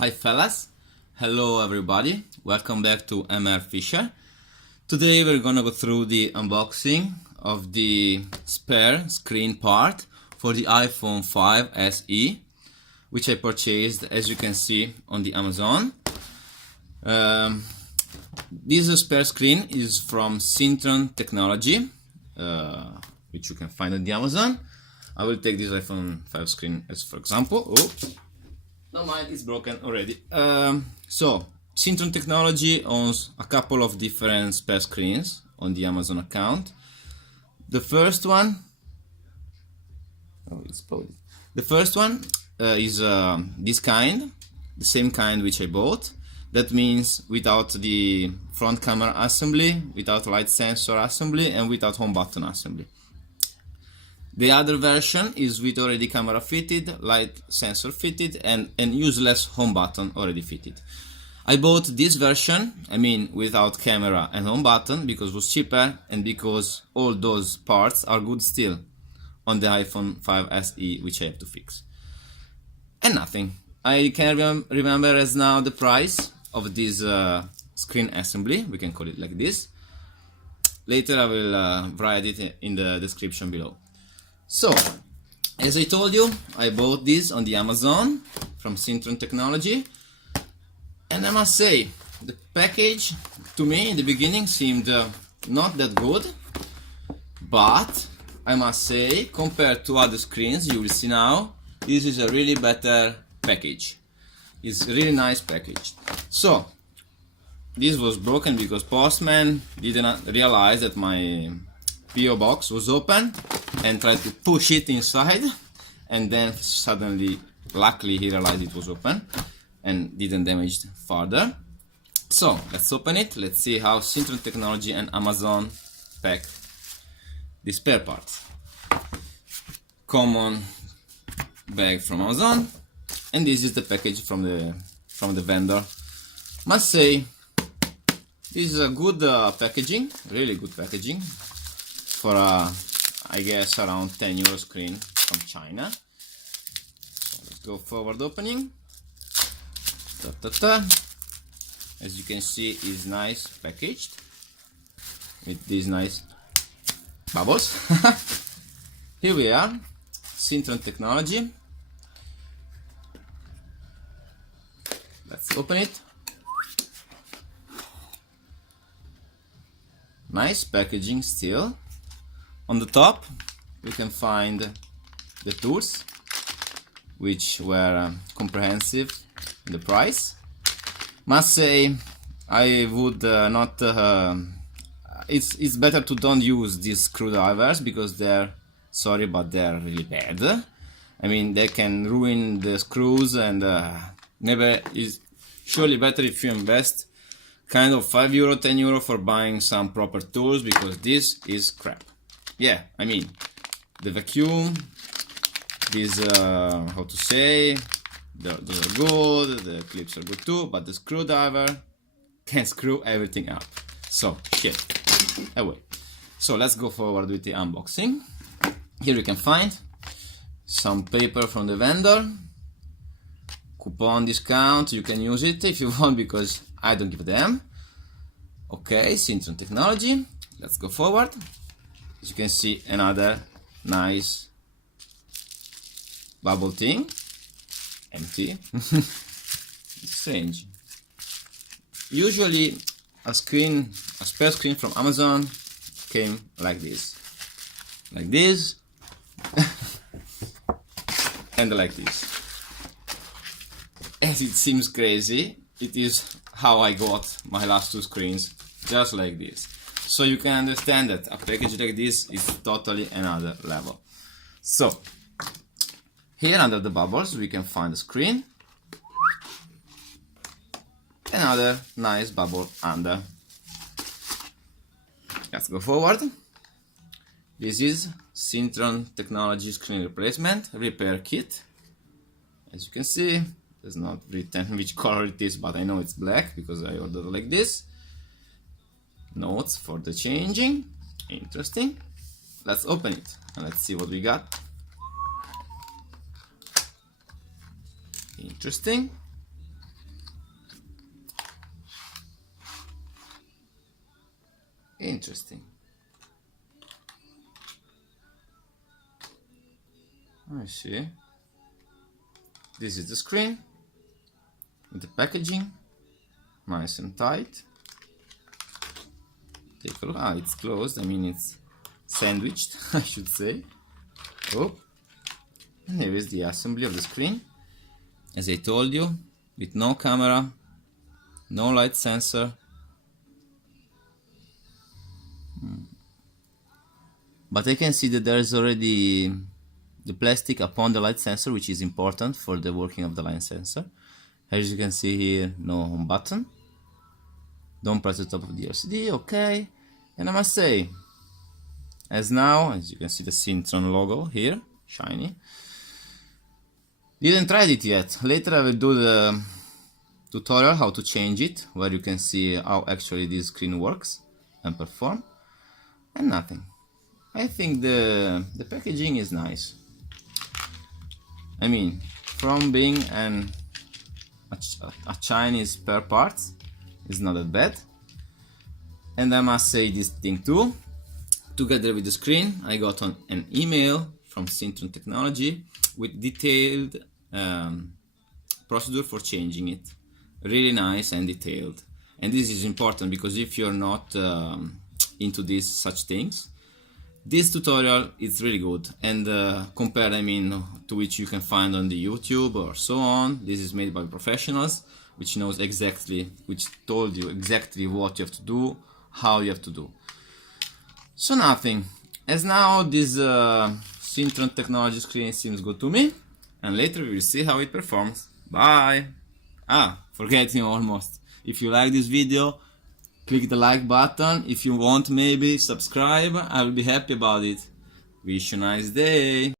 Hi fellas, hello everybody, welcome back to MR Fisher. Today we're gonna go through the unboxing of the spare screen part for the iPhone 5 SE, which I purchased, as you can see, on the Amazon. This spare screen is from Sintron technology, which you can find on the Amazon. I will take this iPhone 5 screen as for example. Oops. No, mine is broken already. So, Sintron Technology owns a couple of different spare screens on the Amazon account. The first one, is this kind, the same kind which I bought. That means without the front camera assembly, without light sensor assembly, and without home button assembly. The other version is with already camera fitted, light sensor fitted, and an useless home button already fitted. I bought this version, without camera and home button, because it was cheaper and because all those parts are good still on the iPhone 5 SE, which I have to fix. And nothing. I can remember as now the price of this screen assembly, we can call it like this. Later I will write it in the description below. So, as I told you, I bought this on the Amazon from Sintron Technology, and I must say, the package to me in the beginning seemed not that good, but I must say, compared to other screens you will see now, this is a really better package. It's a really nice package. So, this was broken because postman didn't realize that my PO box was open and tried to push it inside, and then suddenly, luckily, he realized it was open and didn't damage it further. So let's open it. Let's see how Sintron Technology and Amazon pack the spare parts. Common bag from Amazon, and this is the package from the vendor. Must say, this is a good packaging, really good packaging for a, I guess, around 10 euro screen from China. So let's go forward opening. As you can see, is nice packaged with these nice bubbles. Here we are, Sintron Technology. Let's open it. Nice packaging still. On the top we can find the tools, which were comprehensive in the price. Must say, I would not it's better to don't use these screwdrivers because they're, sorry, but they're really bad. They can ruin the screws, and never is surely better if you invest kind of 5 euro, 10 euro for buying some proper tools, because this is crap. Yeah, the vacuum, these, how to say, those are good, the clips are good too, but the screwdriver can screw everything up. So, shit, away. So let's go forward with the unboxing. Here you can find some paper from the vendor, coupon discount, you can use it if you want, because I don't give a damn. Okay, Sintron Technology, let's go forward. As you can see, another nice bubble thing, empty. Strange. Usually a spare screen from Amazon came like this, and like this. As it seems crazy, it is how I got my last two screens, just like this. So you can understand that a package like this is totally another level. So, here under the bubbles we can find the screen. Another nice bubble under. Let's go forward. This is Sintron Technology Screen Replacement Repair Kit. As you can see, there's not written which color it is, but I know it's black because I ordered like this. Notes for the changing. Interesting. Let's open it and let's see what we got. Interesting. interesting. I see. This is the screen with the packaging, nice and tight. Take a look. Ah, it's closed. I mean, it's sandwiched, I should say. Oh, and here is the assembly of the screen. As I told you, with no camera, no light sensor. But I can see that there's already the plastic upon the light sensor, which is important for the working of the light sensor. As you can see here, no home button. Don't press the top of the LCD, okay. And I must say, as you can see the Sintron logo here, shiny. Didn't try it yet. Later I will do the tutorial how to change it, where you can see how actually this screen works and perform. And nothing. I think the packaging is nice. I mean, from being a Chinese spare parts, it's not that bad. And I must say this thing too. Together with the screen, I got an email from Sintron Technology with detailed procedure for changing it. Really nice and detailed. And this is important because if you're not into such things, this tutorial is really good. And compared, I mean, to which you can find on the YouTube or so on, this is made by professionals, which told you exactly what you have to do, how you have to do. So nothing. As now this Sintron Technology screen seems good to me, and later we will see how it performs. Bye! Forgetting almost. If you like this video, click the like button. If you want, maybe subscribe. I will be happy about it. Wish you a nice day.